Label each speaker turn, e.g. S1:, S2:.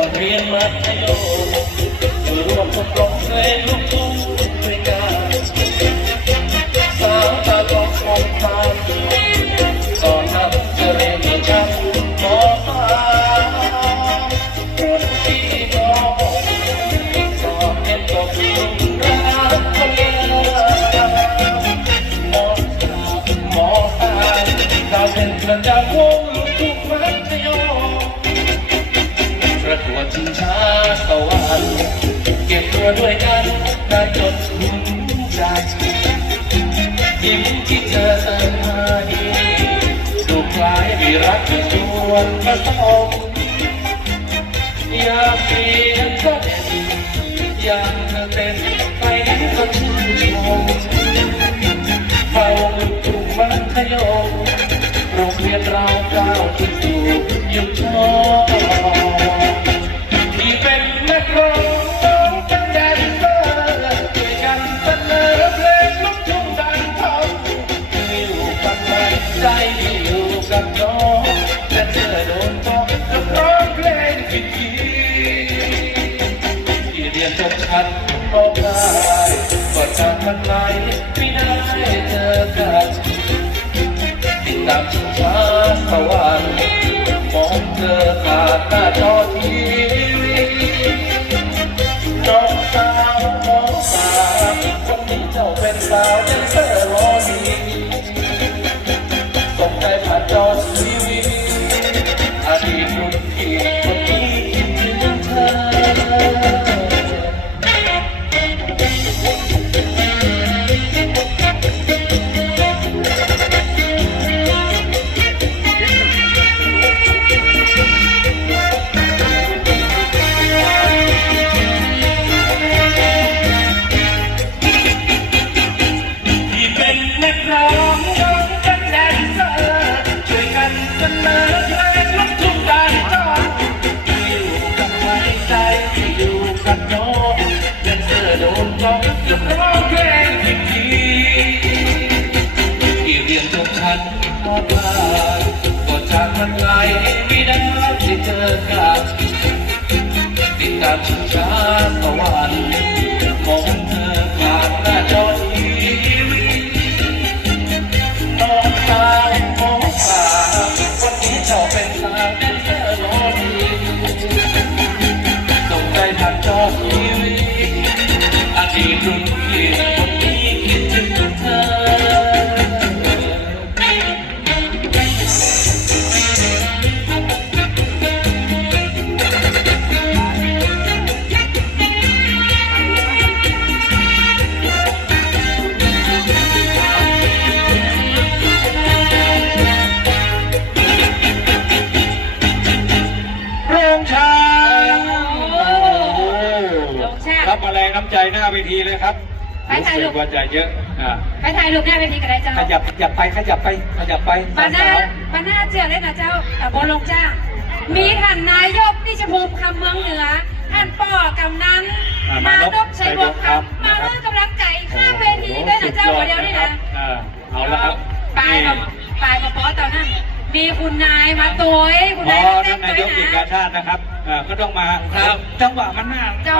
S1: อนเรี กวดชิงช้าสวรรค์เก็บตัวด้วยกันได้จนถึงใจยิ้มที่เธอเติมให้ดูคล้ายมีรักเป็นชวนผสมอยากเปลี่ยนก็เด่นอยากเธอเป็นไปให้เขาชื่นชมเฝ้าลูกทุ่งมัธยมโรงเรียนเราก้าวที่สู่ยุคทอง จบชั้นบอกได้ก็จำมันไหลไม่ได้เธอ ร์โดนร้องเพลงผิดทีที่เรียนจบชั้นมปลายก็จากมันไหลไม่ได้ที่เจอกันติดตามชิงช้าตะวันมองเธอผ่านหน้าจอทีวีน้องสาวน้องสาววันนี้เจ้าเป็นสาวแดนเซอรอดีส่งใจผ่านจอทีวี
S2: โรงช้าง
S3: รับมาแรงน้ำใจหน้าเวทีเลยครับ
S2: ไปถ่ายรูป
S3: รู้สึกว่าจะเยอะอ่า
S2: ไปถ่ายรูปหน้าเวทีกันเลยเจ้า
S3: ขยับขยับไปขยับไปขยับไป
S2: ปาหน้า
S3: สาว
S2: ปาหน้าเจียวเลยนะเจ้าแต่บนลงจ้า มีท่านนายกที่ชภูมิคำเมืองเหนือ ท่านป่อกำนันมานพชัยบัวคำมาเรื่องกำลังใจข้างเวทีด้วยนะเจ้าวันเดียวนี่นะ
S3: อ่าเอาละครับ
S2: ปลายกับปลายกับปอตอนนั้นมีคุณนายมาตัวเอ้ยคุณ
S3: พอนา
S2: ยมาเต้
S3: ท่านน
S2: ตั
S3: นา
S2: วย
S3: กเอก
S2: นะ
S3: ชาตินะครับอ่าก็ต้องมา
S1: ครับ
S3: จังหวะมันน่า
S2: เจ้า